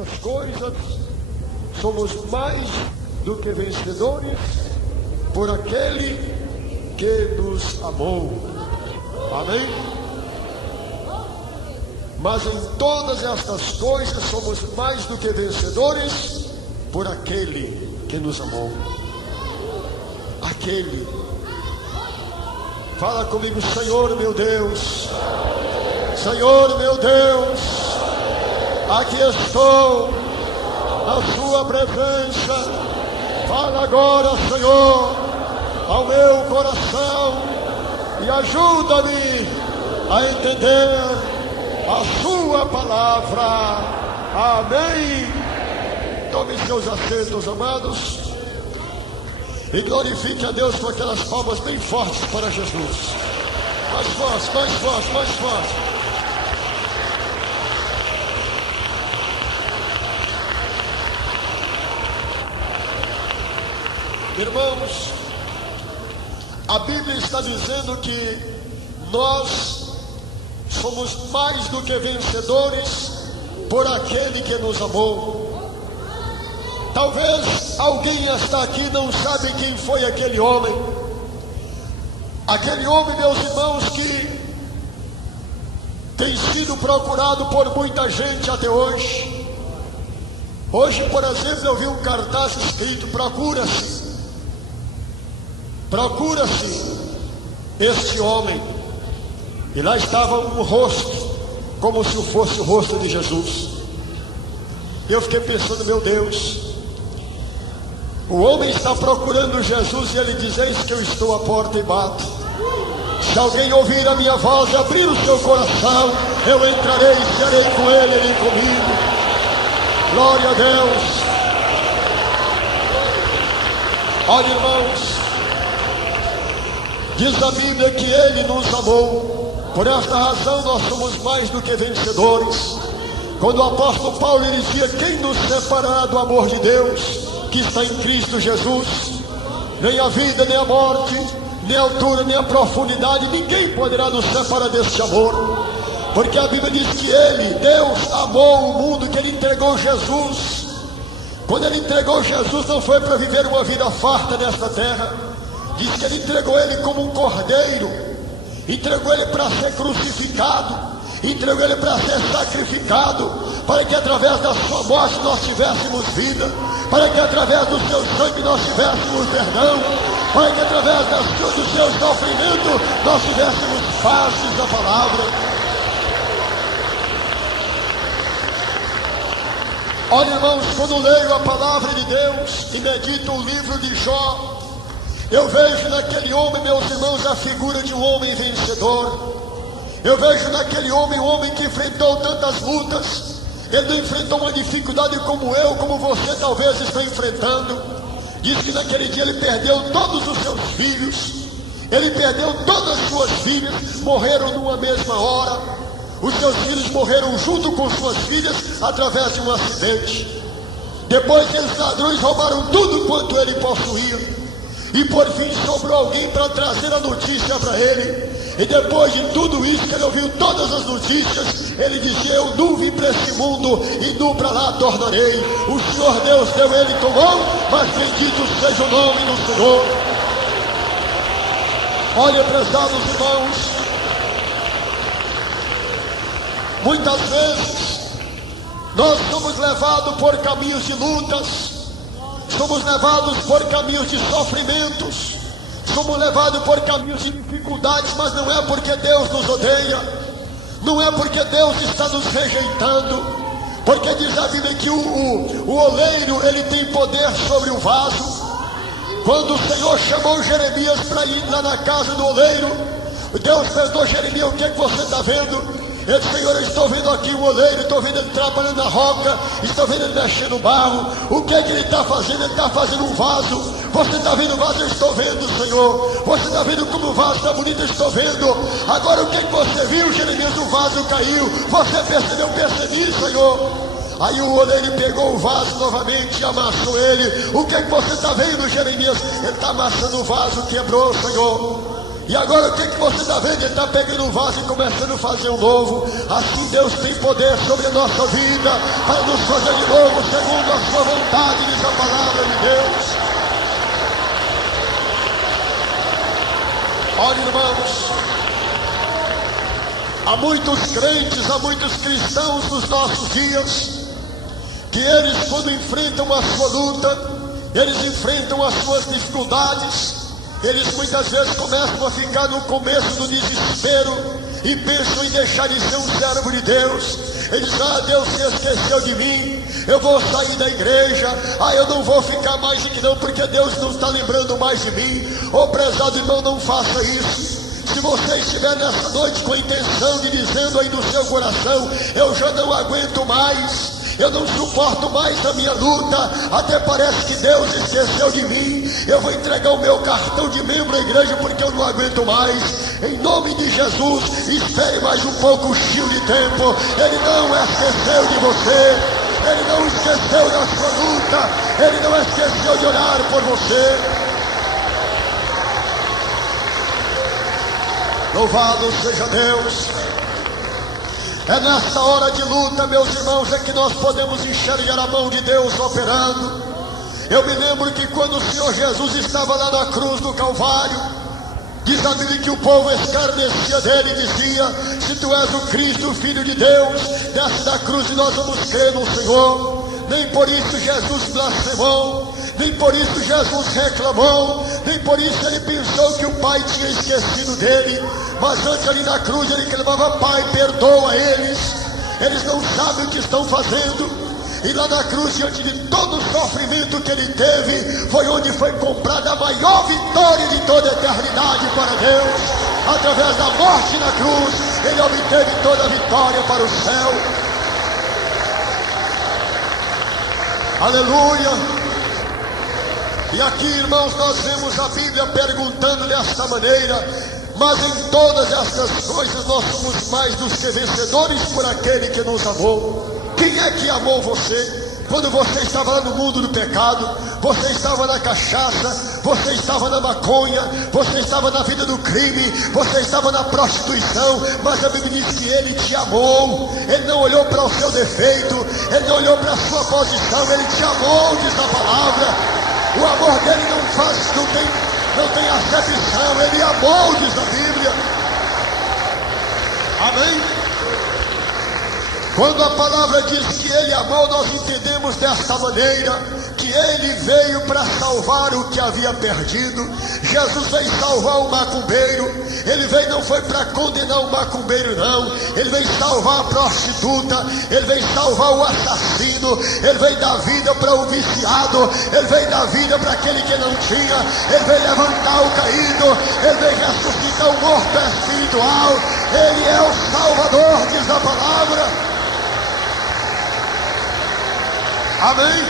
As coisas, somos mais do que vencedores por aquele que nos amou. Amém? Mas em todas estas coisas somos mais do que vencedores por aquele que nos amou. Aquele. Fala comigo, Senhor meu Deus. Senhor meu Deus, aqui estou na sua presença. Fala agora, Senhor, ao meu coração e ajuda-me a entender a sua palavra. Amém. Tome seus assentos, amados, e glorifique a Deus com aquelas palmas bem fortes para Jesus. Mais forte, mais forte, mais forte. Irmãos, a Bíblia está dizendo que nós somos mais do que vencedores por aquele que nos amou. Talvez alguém está aqui e não sabe quem foi aquele homem. Aquele homem, meus irmãos, que tem sido procurado por muita gente até hoje. Hoje, por exemplo, eu vi um cartaz escrito: procura-se este homem. E lá estava um rosto, como se fosse o rosto de Jesus. Eu fiquei pensando, meu Deus, o homem está procurando Jesus e ele diz: eis que eu estou à porta e bato. Se alguém ouvir a minha voz e abrir o seu coração, eu entrarei e serei com ele, ele comigo. Glória a Deus. Olha, irmãos, diz a Bíblia que ele nos amou. Por esta razão nós somos mais do que vencedores. Quando o apóstolo Paulo ele dizia: quem nos separará do amor de Deus que está em Cristo Jesus? Nem a vida, nem a morte, nem a altura, nem a profundidade, ninguém poderá nos separar deste amor. Porque a Bíblia diz que ele, Deus, amou o mundo, que ele entregou Jesus. Quando ele entregou Jesus, não foi para viver uma vida farta nesta terra. Diz que ele entregou ele como um cordeiro, entregou ele para ser crucificado, entregou ele para ser sacrificado, para que através da sua morte nós tivéssemos vida, para que através do seu sangue nós tivéssemos perdão, para que através do seu sofrimento nós tivéssemos faces da palavra. Olha, irmãos, quando leio a palavra de Deus e medito o livro de Jó, eu vejo naquele homem, meus irmãos, a figura de um homem vencedor. Eu vejo naquele homem um homem que enfrentou tantas lutas. Ele não enfrentou uma dificuldade como eu, como você talvez está enfrentando. Diz que naquele dia ele perdeu todos os seus filhos. Ele perdeu todas as suas filhas, morreram numa mesma hora. Os seus filhos morreram junto com suas filhas através de um acidente. Depois aqueles ladrões roubaram tudo quanto ele possuía. E por fim sobrou alguém para trazer a notícia para ele. E depois de tudo isso, que ele ouviu todas as notícias, ele dizia: eu nu vim para esse mundo e nu para lá tornarei. O Senhor Deus deu ele com mão, mas bendito seja o nome do Senhor. Olha, prezados irmãos, muitas vezes nós somos levados por caminhos de lutas, somos levados por caminhos de sofrimentos, somos levados por caminhos de dificuldades, mas não é porque Deus nos odeia, não é porque Deus está nos rejeitando, porque diz a Bíblia que o oleiro ele tem poder sobre o vaso. Quando o Senhor chamou Jeremias para ir lá na casa do oleiro, Deus perguntou: Jeremias, o que é que você está vendo? Eu disse: Senhor, eu estou vendo aqui o oleiro, estou vendo ele trabalhando na roca, estou vendo ele mexendo no barro. O que é que ele está fazendo? Ele está fazendo um vaso. Você está vendo o vaso? Eu estou vendo, Senhor. Você está vendo como o vaso está bonito? Eu estou vendo. Agora o que é que você viu, Jeremias? O vaso caiu. Você percebeu? Percebi, Senhor. Aí o oleiro pegou o vaso novamente e amassou ele. O que é que você está vendo, Jeremias? Ele está amassando o vaso, quebrou, Senhor. E agora o que você está vendo? Ele está pegando um vaso e começando a fazer um novo. Assim Deus tem poder sobre a nossa vida para nos fazer de novo segundo a sua vontade, diz a palavra de Deus. Olha, irmãos, há muitos crentes, há muitos cristãos nos nossos dias, que eles, quando enfrentam a sua luta, eles enfrentam as suas dificuldades, eles muitas vezes começam a ficar no começo do desespero e pensam em deixar de ser um servo de Deus. Eles dizem: Deus se esqueceu de mim, eu vou sair da igreja, eu não vou ficar mais aqui não, porque Deus não está lembrando mais de mim. Prezado irmão, não faça isso. Se você estiver nessa noite com a intenção de dizendo aí no seu coração: eu já não aguento mais, eu não suporto mais a minha luta, até parece que Deus esqueceu de mim, eu vou entregar o meu cartão de membro à igreja porque eu não aguento mais. Em nome de Jesus, espere mais um pouco, de tempo. Ele não esqueceu de você, Ele não esqueceu da sua luta, Ele não esqueceu de orar por você. Louvado seja Deus. É nessa hora de luta, meus irmãos, é que nós podemos enxergar a mão de Deus operando. Eu me lembro que quando o Senhor Jesus estava lá na cruz do Calvário, diz a Bíblia que o povo escarnecia dele e dizia: se tu és o Cristo, o Filho de Deus, desce da cruz e nós vamos crer no Senhor. Nem por isso Jesus blasfemou, nem por isso Jesus reclamou, nem por isso ele pensou que o Pai tinha esquecido dele. Mas antes ali na cruz ele clamava: Pai, perdoa eles não sabem o que estão fazendo. E lá na cruz, diante de todo o sofrimento que ele teve, foi onde foi comprada a maior vitória de toda a eternidade para Deus. Através da morte na cruz, ele obteve toda a vitória para o céu. Aleluia. E aqui, irmãos, nós vemos a Bíblia perguntando desta maneira: mas em todas estas coisas nós somos mais dos que vencedores por aquele que nos amou. Quem é que amou você? Quando você estava lá no mundo do pecado, você estava na cachaça, você estava na maconha, você estava na vida do crime, você estava na prostituição, mas a Bíblia diz que Ele te amou. Ele não olhou para o seu defeito, Ele não olhou para a sua posição, Ele te amou, diz a palavra. O amor dele não tem acepção, Ele amou, diz a Bíblia. Amém? Quando a palavra diz que Ele amou, nós entendemos desta maneira, que Ele veio para salvar o que havia perdido. Jesus veio salvar o macumbeiro. Ele veio, não foi para condenar o macumbeiro não, Ele veio salvar a prostituta, Ele veio salvar o assassino, Ele veio dar vida para o viciado, Ele veio dar vida para aquele que não tinha, Ele veio levantar o caído, Ele veio ressuscitar o morto espiritual. Ele é o Salvador, diz a palavra. Amém?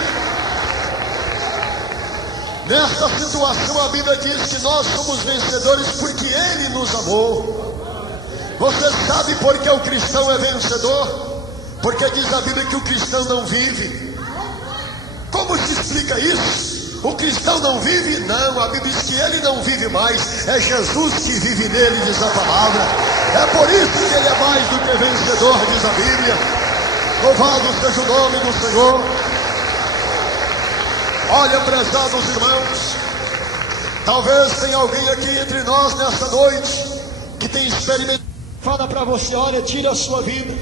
Nesta situação a Bíblia diz que nós somos vencedores porque Ele nos amou. Você sabe por que o cristão é vencedor? Porque diz a Bíblia que o cristão não vive. Como se explica isso? O cristão não vive? Não, a Bíblia diz que ele não vive mais, é Jesus que vive nele, diz a palavra. É por isso que ele é mais do que vencedor, diz a Bíblia. Louvado seja o nome do Senhor. Olha, prezados irmãos, talvez tenha alguém aqui entre nós nesta noite que tem experimentado. Fala para você: olha, tira a sua vida,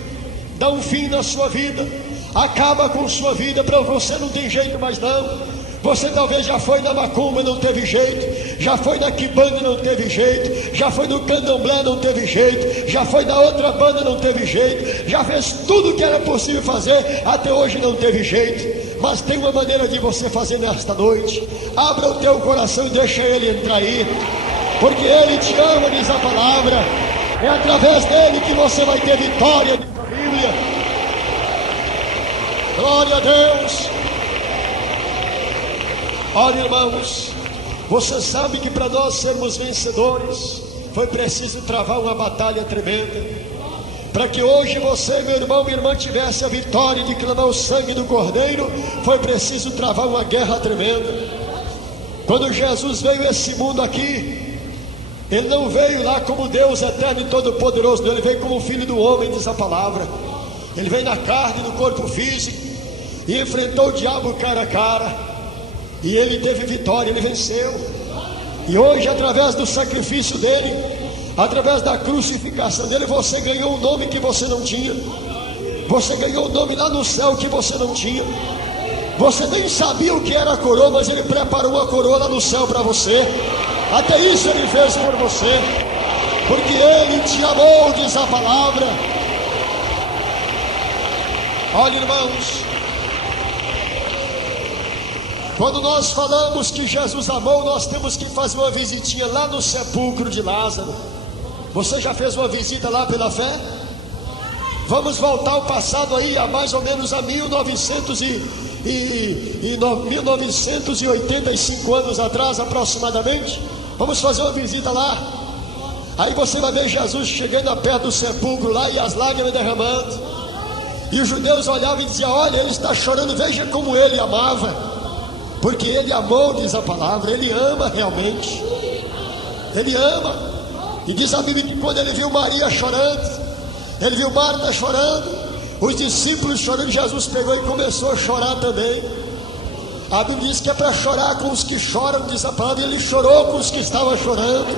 dá um fim na sua vida, acaba com sua vida, para você não tem jeito mais não. Você talvez já foi na macumba, não teve jeito, já foi na quibanda, não teve jeito, já foi no candomblé, não teve jeito, já foi na outra banda, não teve jeito, já fez tudo o que era possível fazer, até hoje não teve jeito. Mas tem uma maneira de você fazer nesta noite. Abra o teu coração e deixa Ele entrar aí, porque Ele te ama, diz a palavra. É através dele que você vai ter vitória, diz a Bíblia. Glória a Deus. Olha, irmãos, você sabe que para nós sermos vencedores foi preciso travar uma batalha tremenda. Para que hoje você, meu irmão, minha irmã, tivesse a vitória de clamar o sangue do Cordeiro, foi preciso travar uma guerra tremenda. Quando Jesus veio a esse mundo aqui, Ele não veio lá como Deus eterno e todo-poderoso, ele veio como filho do homem, diz a palavra. Ele veio na carne, no corpo físico, e enfrentou o diabo cara a cara, e ele teve vitória, ele venceu. E hoje, através do sacrifício dele, através da crucificação dele, você ganhou um nome que você não tinha. Você ganhou um nome lá no céu que você não tinha. Você nem sabia o que era a coroa, mas ele preparou uma coroa lá no céu para você. Até isso ele fez por você, porque ele te amou, diz a palavra. Olha, irmãos, quando nós falamos que Jesus amou, nós temos que fazer uma visitinha lá no sepulcro de Lázaro. Você já fez uma visita lá pela fé? Vamos voltar ao passado aí, a mais ou menos a 1985 anos atrás aproximadamente. Vamos fazer uma visita lá. Aí você vai ver Jesus chegando perto do sepulcro lá e as lágrimas derramando. E os judeus olhavam e diziam: olha, ele está chorando, veja como ele amava. Porque ele amou, diz a palavra, ele ama realmente. Ele ama. E diz a Bíblia que quando ele viu Maria chorando, ele viu Marta chorando, os discípulos chorando, Jesus pegou e começou a chorar também. A Bíblia diz que é para chorar com os que choram, diz a palavra, e ele chorou com os que estavam chorando.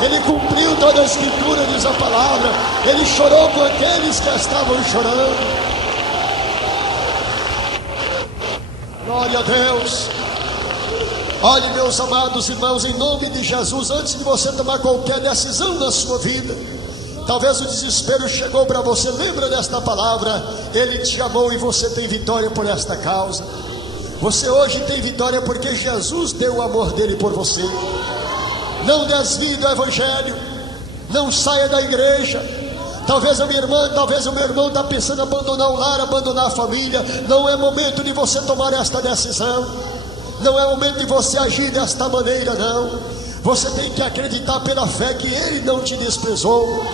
Ele cumpriu toda a escritura, diz a palavra. Ele chorou com aqueles que estavam chorando. Glória a Deus. Olhe, meus amados irmãos, em nome de Jesus, antes de você tomar qualquer decisão na sua vida, talvez o desespero chegou para você, lembra desta palavra: ele te amou e você tem vitória por esta causa. Você hoje tem vitória porque Jesus deu o amor dele por você. Não desvie do evangelho, não saia da igreja. Talvez a minha irmã, talvez o meu irmão está pensando em abandonar o lar, abandonar a família. Não é momento de você tomar esta decisão. Não é momento de você agir desta maneira, não. Você tem que acreditar pela fé que ele não te desprezou,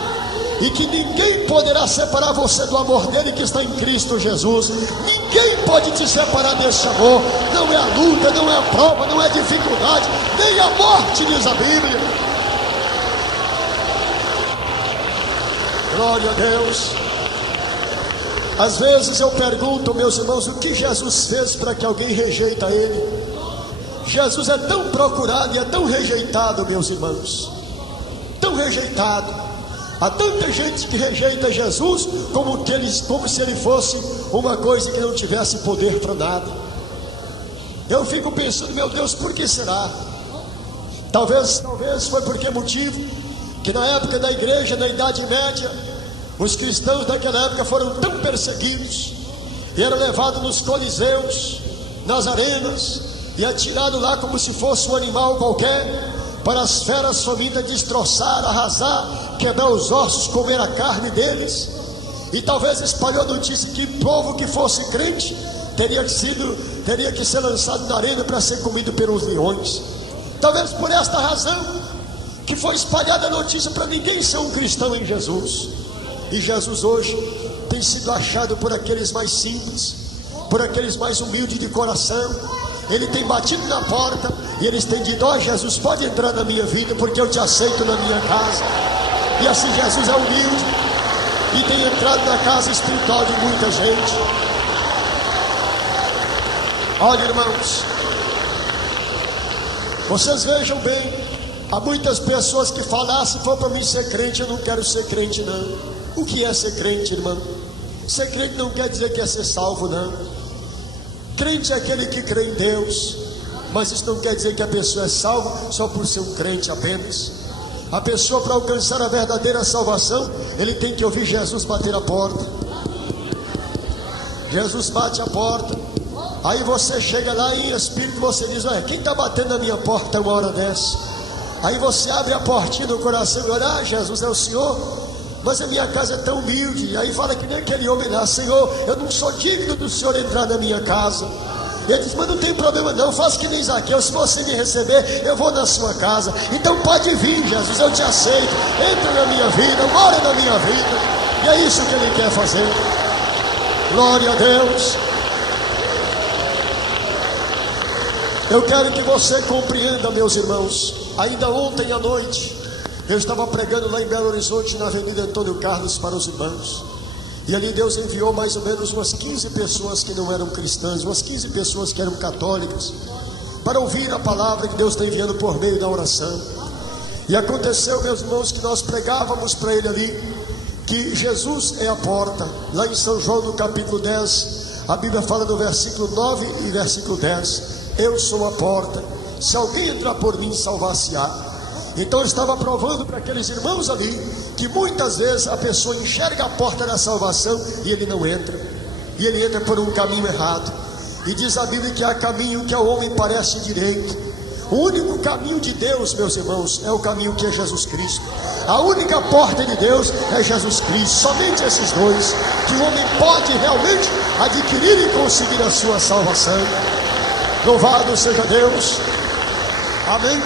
e que ninguém poderá separar você do amor dele que está em Cristo Jesus. Ninguém pode te separar desse amor. Não é a luta, não é a prova, não é a dificuldade, nem a morte, diz a Bíblia. Glória a Deus. Às vezes eu pergunto, meus irmãos, o que Jesus fez para que alguém rejeita ele? Jesus é tão procurado e é tão rejeitado, meus irmãos, tão rejeitado. Há tanta gente que rejeita Jesus como se ele fosse uma coisa que não tivesse poder para nada. Eu fico pensando, meu Deus, por que será? Talvez foi porque motivo que na época da igreja, na Idade Média, os cristãos daquela época foram tão perseguidos e eram levados nos coliseus, nas arenas, e atirados lá como se fosse um animal qualquer, para as feras famintas destroçar, arrasar, quebrar os ossos, comer a carne deles. E talvez espalhou a notícia que o povo que fosse crente teria que ser lançado na arena para ser comido pelos leões. Talvez por esta razão que foi espalhada a notícia para ninguém ser um cristão em Jesus. E Jesus hoje tem sido achado por aqueles mais simples, por aqueles mais humildes de coração. Ele tem batido na porta e eles têm dito: ó, Jesus, pode entrar na minha vida, porque eu te aceito na minha casa. E assim Jesus é humilde e tem entrado na casa espiritual de muita gente. Olha, irmãos, vocês vejam bem, há muitas pessoas que falam: se for para mim ser crente, eu não quero ser crente não. O que é ser crente, irmão? Ser crente não quer dizer que é ser salvo, não. Crente é aquele que crê em Deus, mas isso não quer dizer que a pessoa é salva só por ser um crente apenas. A pessoa, para alcançar a verdadeira salvação, ele tem que ouvir Jesus bater a porta. Jesus bate a porta, aí você chega lá em espírito, você diz: olha, quem está batendo na minha porta uma hora dessa? Aí você abre a portinha do coração e olha: ah, Jesus, é o Senhor? Mas a minha casa é tão humilde. Aí fala que nem aquele homem lá: Senhor, eu não sou digno do Senhor entrar na minha casa. Ele diz: mas não tem problema não, faça que nem Zaqueu, se você me receber, eu vou na sua casa. Então pode vir, Jesus, eu te aceito. Entra na minha vida, mora na minha vida. E é isso que ele quer fazer. Glória a Deus. Eu quero que você compreenda, meus irmãos. Ainda ontem à noite Eu estava pregando lá em Belo Horizonte, na Avenida Antônio Carlos, para os irmãos. E ali Deus enviou mais ou menos umas 15 pessoas que não eram cristãs, umas 15 pessoas que eram católicas, para ouvir a palavra que Deus está enviando por meio da oração. E aconteceu, meus irmãos, que nós pregávamos para ele ali que Jesus é a porta. Lá em São João, no capítulo 10, a Bíblia fala no versículo 9 e versículo 10: eu sou a porta, se alguém entrar por mim, salvar-se-á. Então eu estava provando para aqueles irmãos ali que muitas vezes a pessoa enxerga a porta da salvação e ele não entra, e ele entra por um caminho errado. E diz a Bíblia que há caminho que ao homem parece direito. O único caminho de Deus, meus irmãos, é o caminho que é Jesus Cristo. A única porta de Deus é Jesus Cristo. Somente esses dois que o homem pode realmente adquirir e conseguir a sua salvação. Louvado seja Deus. Amém.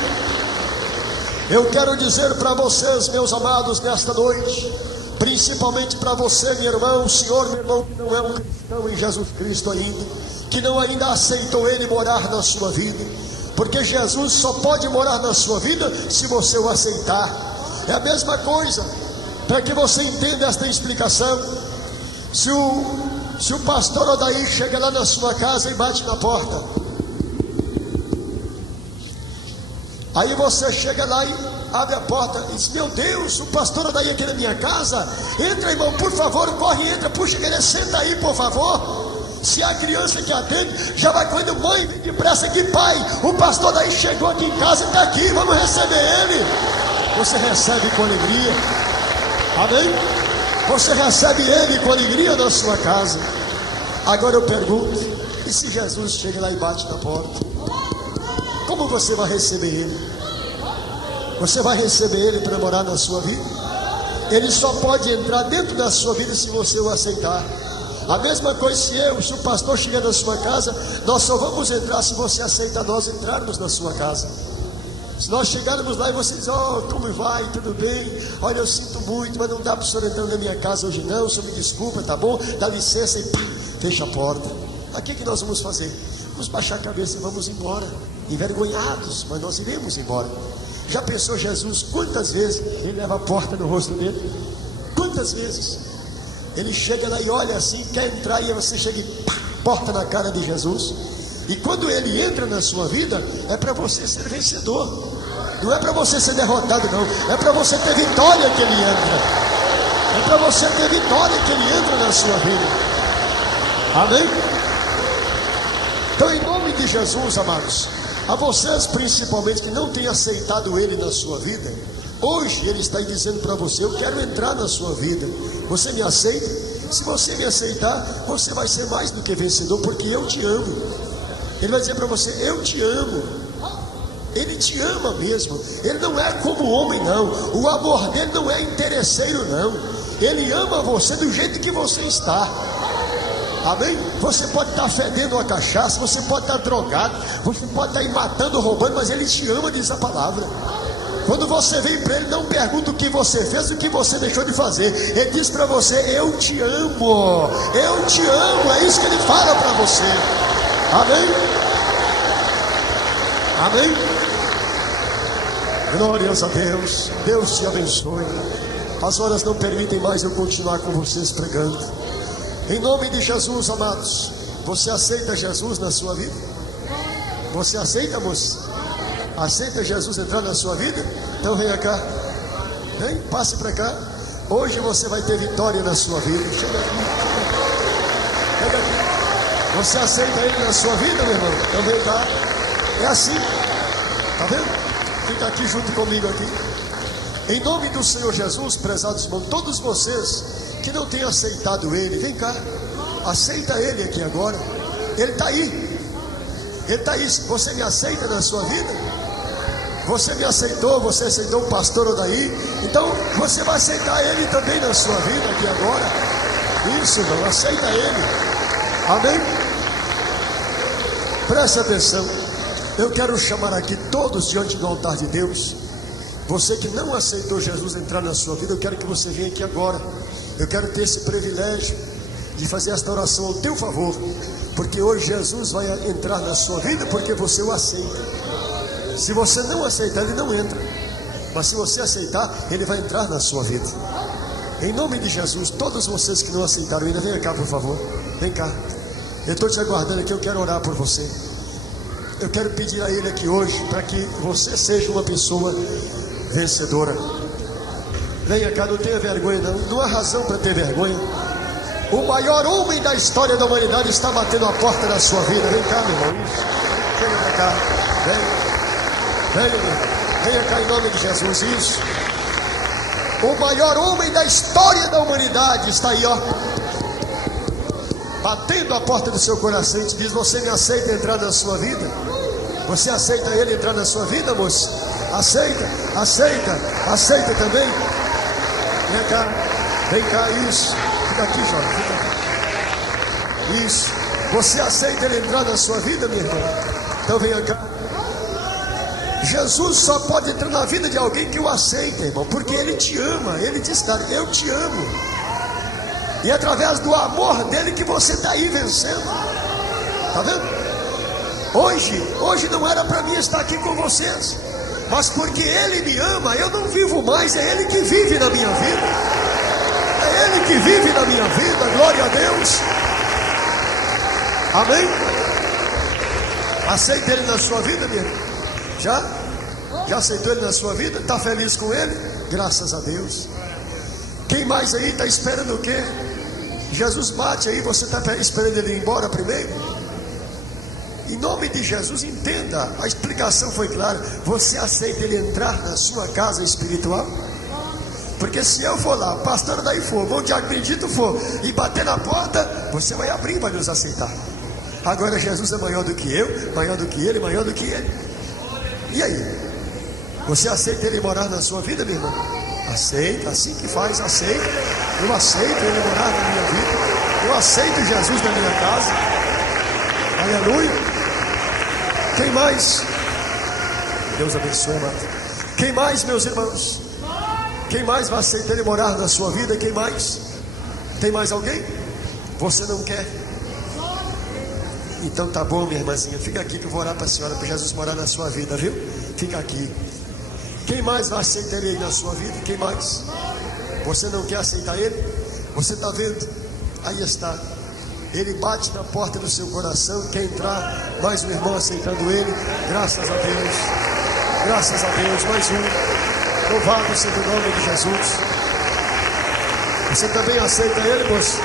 Eu quero dizer para vocês, meus amados, nesta noite, principalmente para você, meu irmão, o senhor, meu irmão, que não é um cristão em Jesus Cristo ainda, que não ainda aceitou Ele morar na sua vida, porque Jesus só pode morar na sua vida se você o aceitar. É a mesma coisa, para que você entenda esta explicação. Se o pastor Odaí chega lá na sua casa e bate na porta, aí você chega lá e abre a porta e diz: meu Deus, o pastor Odaí aqui na minha casa, entra, irmão, por favor, corre, entra, puxa, ele senta aí, por favor. Se a criança que atende já vai correndo: mãe, vem depressa aqui, pai, o pastor Odaí chegou aqui em casa e está aqui, vamos receber ele. Você recebe com alegria, amém? Você recebe ele com alegria na sua casa. Agora eu pergunto: e se Jesus chega lá e bate na porta? Como você vai receber ele? Você vai receber ele para morar na sua vida? Ele só pode entrar dentro da sua vida se você o aceitar. A mesma coisa se o pastor chegar na sua casa, nós só vamos entrar se você aceita nós entrarmos na sua casa. Se nós chegarmos lá e você diz: oh, como vai, tudo bem? Olha, eu sinto muito, mas não dá para o senhor entrar na minha casa hoje não, o senhor me desculpa, tá bom? Dá licença e pá, fecha a porta. O que nós vamos fazer? Vamos baixar a cabeça e vamos embora, envergonhados, mas nós iremos embora. Já pensou Jesus quantas vezes ele leva a porta no rosto dele? Quantas vezes ele chega lá e olha assim, quer entrar, e você chega e pá, porta na cara de Jesus. E quando ele entra na sua vida, é para você ser vencedor, não é para você ser derrotado não, é para você ter vitória que ele entra, é para você ter vitória que ele entra na sua vida. Amém? Então, em nome de Jesus, amados, a vocês principalmente que não têm aceitado ele na sua vida, hoje ele está dizendo para você: eu quero entrar na sua vida, você me aceita? Se você me aceitar, você vai ser mais do que vencedor, porque eu te amo. Ele vai dizer para você: eu te amo. Ele te ama mesmo. Ele não é como o homem não, o amor dele não é interesseiro não, ele ama você do jeito que você está. Amém? Você pode estar fedendo a cachaça, você pode estar drogado, você pode estar aí matando, roubando, mas ele te ama, diz a palavra. Quando você vem para ele, não pergunta o que você fez, o que você deixou de fazer. Ele diz para você: eu te amo, eu te amo. É isso que ele fala para você. Amém? Amém? Glórias a Deus. Deus te abençoe. As horas não permitem mais eu continuar com vocês pregando. Em nome de Jesus, amados, você aceita Jesus na sua vida? Você aceita, moça? Aceita Jesus entrar na sua vida? Então venha cá, vem, passe para cá. Hoje você vai ter vitória na sua vida. Chega aqui, chega aqui. Você aceita ele na sua vida, meu irmão? Então vem cá. É assim, tá vendo? Fica aqui junto comigo aqui. Em nome do Senhor Jesus, prezados irmãos, todos vocês que não têm aceitado ele, vem cá, aceita ele aqui agora. Ele está aí, ele está aí. Você me aceita na sua vida? Você me aceitou, você aceitou o pastor Odaí, então você vai aceitar ele também na sua vida aqui agora. Isso, irmão, aceita ele. Amém? Preste atenção. Eu quero chamar aqui todos diante do altar de Deus. Você que não aceitou Jesus entrar na sua vida, eu quero que você venha aqui agora. Eu quero ter esse privilégio de fazer esta oração ao teu favor, porque hoje Jesus vai entrar na sua vida porque você o aceita. Se você não aceitar, ele não entra. Mas se você aceitar, Ele vai entrar na sua vida. Em nome de Jesus, todos vocês que não aceitaram ainda, venha cá por favor. Vem cá. Eu estou te aguardando aqui, eu quero orar por você. Eu quero pedir a Ele aqui hoje, para que você seja uma pessoa vencedora. Venha cá, não tenha vergonha não. Não há razão para ter vergonha. O maior homem da história da humanidade está batendo a porta da sua vida. Vem cá, meu irmão. Venha para cá. Venha, meu irmão. Venha cá em nome de Jesus. Isso. O maior homem da história da humanidade está aí, ó, batendo a porta do seu coração e te diz: você me aceita entrar na sua vida? Você aceita Ele entrar na sua vida, moço? Aceita, aceita, aceita também. Vem cá, isso. Fica aqui, jovem, fica aqui. Isso. Você aceita Ele entrar na sua vida, meu irmão? Então venha cá. Jesus só pode entrar na vida de alguém que o aceita, irmão, porque Ele te ama. Ele diz: cara, eu te amo. E é através do amor dele que você está aí vencendo. Está vendo? Hoje não era para mim estar aqui com vocês, mas porque Ele me ama, eu não vivo mais. É Ele que vive na minha vida. É Ele que vive na minha vida. Glória a Deus. Amém? Aceita Ele na sua vida, meu irmão? Já aceitou Ele na sua vida? Está feliz com Ele? Graças a Deus. Quem mais aí está esperando o quê? Jesus bate aí, você está esperando Ele ir embora primeiro? Em nome de Jesus, entenda, a explicação foi clara. Você aceita Ele entrar na sua casa espiritual? Porque se eu for lá, pastor daí for, onde acredito for, e bater na porta, você vai abrir para nos aceitar. Agora Jesus é maior do que eu, maior do que Ele, maior do que Ele. E aí? Você aceita Ele morar na sua vida, meu irmão? Aceita, assim que faz, aceita. Eu aceito Ele morar na minha vida. Eu aceito Jesus na minha casa. Aleluia. Quem mais? Deus abençoe, amado. Quem mais, meus irmãos? Quem mais vai aceitar Ele morar na sua vida? Quem mais? Tem mais alguém? Você não quer? Então tá bom, minha irmãzinha. Fica aqui que eu vou orar para a senhora, para Jesus morar na sua vida, viu? Fica aqui. Quem mais vai aceitar Ele na sua vida? Quem mais? Você não quer aceitar Ele? Você está vendo? Aí está. Ele bate na porta do seu coração. Quer entrar? Mais um irmão aceitando Ele. Graças a Deus. Graças a Deus. Mais um. Louvado seja o nome de Jesus. Você também aceita Ele, moço?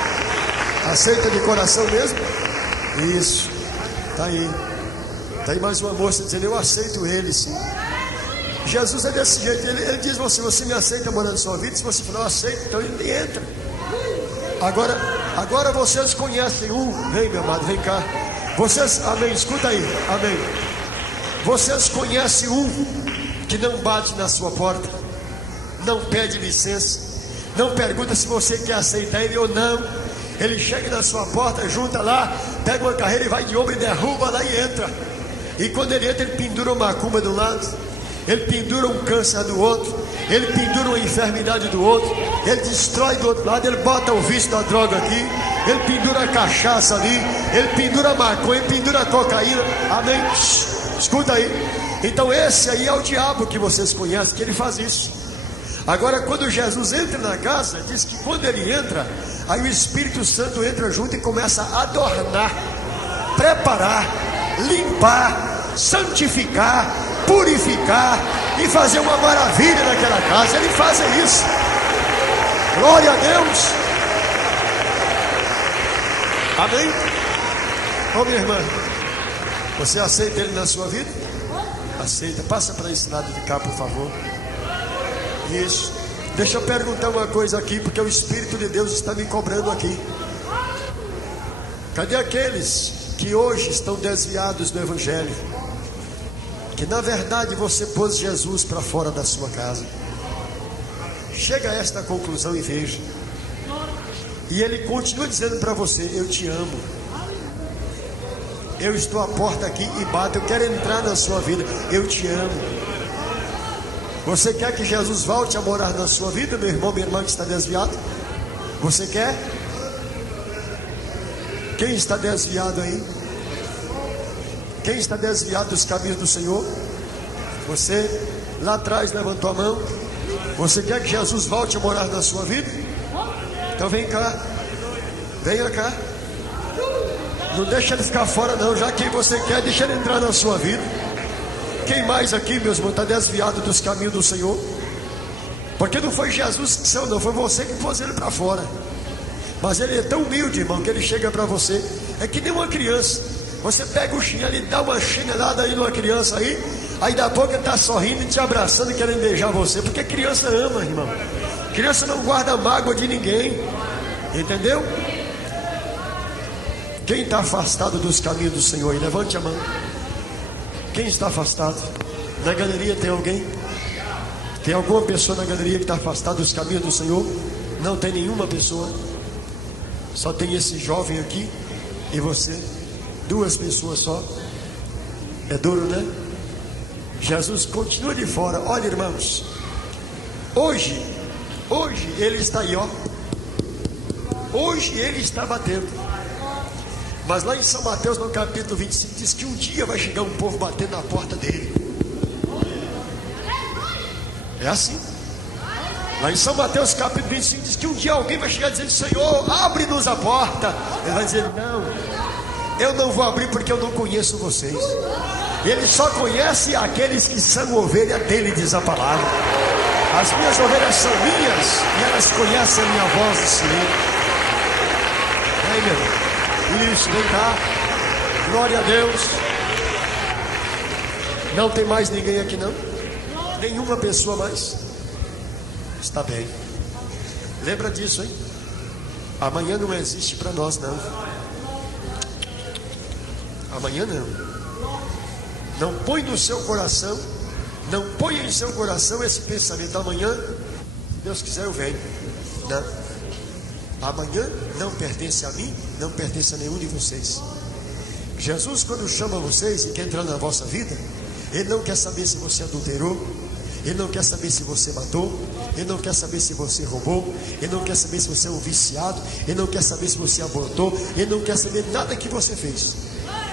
Aceita de coração mesmo? Isso. Está aí. Está aí mais uma moça dizendo: eu aceito Ele, sim. Jesus é desse jeito. Ele diz: você me aceita morar na sua vida? Se você falar: eu aceito, então Ele entra. Agora vocês conhecem um. Vem, meu amado, vem cá. Vocês, amém, escuta aí, amém. Vocês conhecem um que não bate na sua porta, não pede licença, não pergunta se você quer aceitar Ele ou não. Ele chega na sua porta, junta lá, pega uma carreira e vai de ombro e derruba lá e entra. E quando ele entra, ele pendura uma macumba do lado, ele pendura um câncer do outro, ele pendura uma enfermidade do outro, ele destrói do outro lado, ele bota o vício da droga aqui, ele pendura a cachaça ali, ele pendura a maconha, ele pendura a cocaína. Amém? Escuta aí. Então esse aí é o diabo que vocês conhecem, que ele faz isso. Agora quando Jesus entra na casa, diz que quando ele entra, aí o Espírito Santo entra junto e começa a adornar, preparar, limpar, santificar, purificar e fazer uma maravilha naquela casa. Ele faz isso. Glória a Deus. Amém? Ô minha irmã, você aceita Ele na sua vida? Aceita. Passa para esse lado de cá, por favor. Isso. Deixa eu perguntar uma coisa aqui, porque o Espírito de Deus está me cobrando aqui. Cadê aqueles que hoje estão desviados do Evangelho? Que na verdade você pôs Jesus para fora da sua casa. Chega a esta conclusão e veja. E Ele continua dizendo para você: eu te amo. Eu estou à porta aqui e bato. Eu quero entrar na sua vida. Eu te amo. Você quer que Jesus volte a morar na sua vida, meu irmão, minha irmã que está desviado? Você quer? Quem está desviado aí? Quem está desviado dos caminhos do Senhor? Você Lá atrás levantou a mão. Você quer que Jesus volte a morar na sua vida? Então vem cá. Venha cá. Não deixa ele ficar fora não. Já que você quer, deixa ele entrar na sua vida. Quem mais aqui, meus irmãos, está desviado dos caminhos do Senhor? Porque não foi Jesus que saiu, não. Foi você que pôs ele para fora. Mas ele é tão humilde, irmão, que ele chega para você. É que nem uma criança. Você pega o chinelo e dá uma chinelada aí numa criança aí. Aí da pouco ele está sorrindo e te abraçando e querendo beijar você. Porque criança ama, irmão. Criança não guarda mágoa de ninguém. Entendeu? Quem está afastado dos caminhos do Senhor aí? Levante a mão. Quem está afastado? Na galeria tem alguém? Tem alguma pessoa na galeria que está afastada dos caminhos do Senhor? Não tem nenhuma pessoa. Só tem esse jovem aqui e você. 2 pessoas só. É duro, né? Jesus continua de fora. Olha, irmãos, hoje ele está aí, ó. Hoje ele está batendo. Mas lá em São Mateus, no capítulo 25, diz que um dia vai chegar um povo batendo na porta dele. É assim. Lá em São Mateus, capítulo 25, diz que um dia alguém vai chegar dizendo: Senhor, abre-nos a porta. Ele vai dizer: não, eu não vou abrir porque eu não conheço vocês. Ele só conhece aqueles que são ovelha dele, diz a palavra. As minhas ovelhas são minhas e elas conhecem a minha voz, o Senhor. Aí, meu irmão. Isso, vem cá. Glória a Deus. Não tem mais ninguém aqui não? Nenhuma pessoa mais? Está bem. Lembra disso, hein? Amanhã não existe para nós não. Amanhã não. Não põe no seu coração, não põe em seu coração esse pensamento: amanhã, se Deus quiser eu venho. Não. Amanhã não pertence a mim, não pertence a nenhum de vocês. Jesus, quando chama vocês e quer entrar na vossa vida, Ele não quer saber se você adulterou, Ele não quer saber se você matou, Ele não quer saber se você roubou, Ele não quer saber se você é um viciado, Ele não quer saber se você abortou, Ele não quer saber nada que você fez.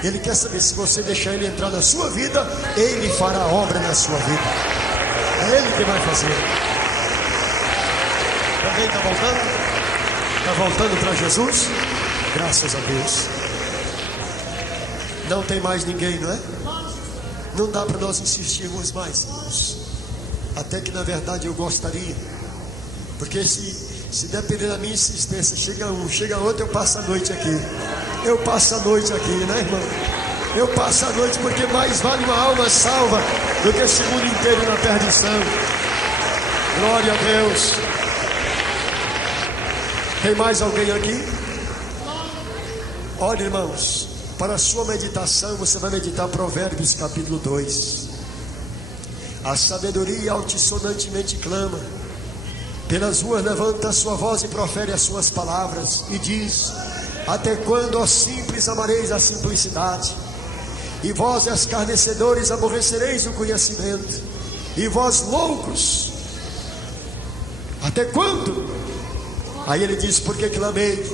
Ele quer saber se você deixar Ele entrar na sua vida, Ele fará a obra na sua vida. É Ele que vai fazer. Alguém está voltando? Está voltando para Jesus? Graças a Deus. Não tem mais ninguém, não é? Não dá para nós insistirmos mais, irmãos. Até que na verdade eu gostaria. Porque se depender da minha insistência, chega um, chega outro, eu passo a noite aqui. Eu passo a noite aqui, né, irmão? Eu passo a noite porque mais vale uma alma salva do que esse mundo inteiro na perdição. Glória a Deus. Tem mais alguém aqui? Olha, irmãos, para a sua meditação você vai meditar Provérbios capítulo 2. A sabedoria altissonantemente clama, pelas ruas levanta a sua voz e profere as suas palavras, e diz: até quando, ó simples, amareis a simplicidade? E vós, escarnecedores, aborrecereis o conhecimento? E vós, loucos, até quando? Aí ele diz: porque clamei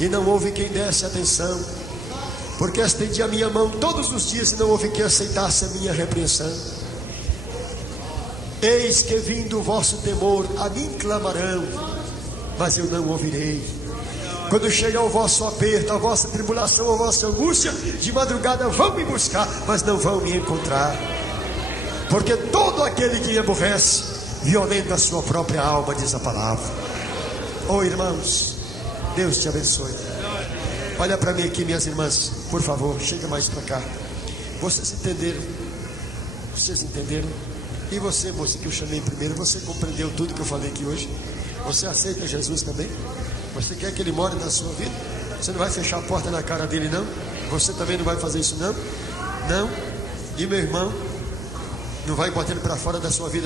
e não houve quem desse atenção, porque estendi a minha mão todos os dias e não houve quem aceitasse a minha repreensão. Eis que vindo o vosso temor, a mim clamarão, mas eu não ouvirei. Quando chegar o vosso aperto, a vossa tribulação, a vossa angústia, de madrugada vão me buscar, mas não vão me encontrar. Porque todo aquele que me aborrece violenta a sua própria alma, diz a palavra. Oh, irmãos, Deus te abençoe. Olha para mim aqui, minhas irmãs, por favor, chega mais para cá. Vocês entenderam? Vocês entenderam? E você, moça, que eu chamei primeiro, você compreendeu tudo que eu falei aqui hoje? Você aceita Jesus também? Você quer que Ele more na sua vida? Você não vai fechar a porta na cara dele, não? Você também não vai fazer isso, não? Não? E meu irmão, não vai botar ele para fora da sua vida?